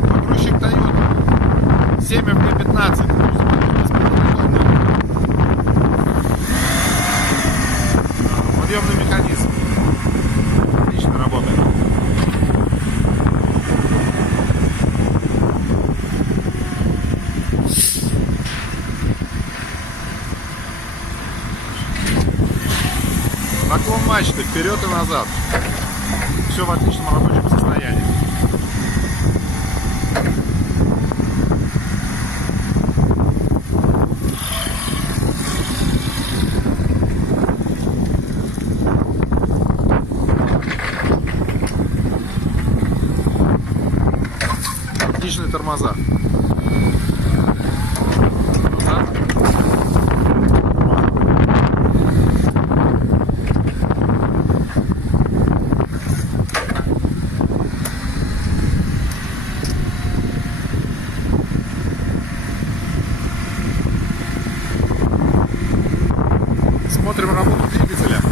Погрузчик Toyota 7 FD15. Подъемный механизм. Отлично работает. Наклон мачты вперед и назад. Все в отличном рабочем состоянии. Отличные тормоза. Назад. Смотрим работу двигателя.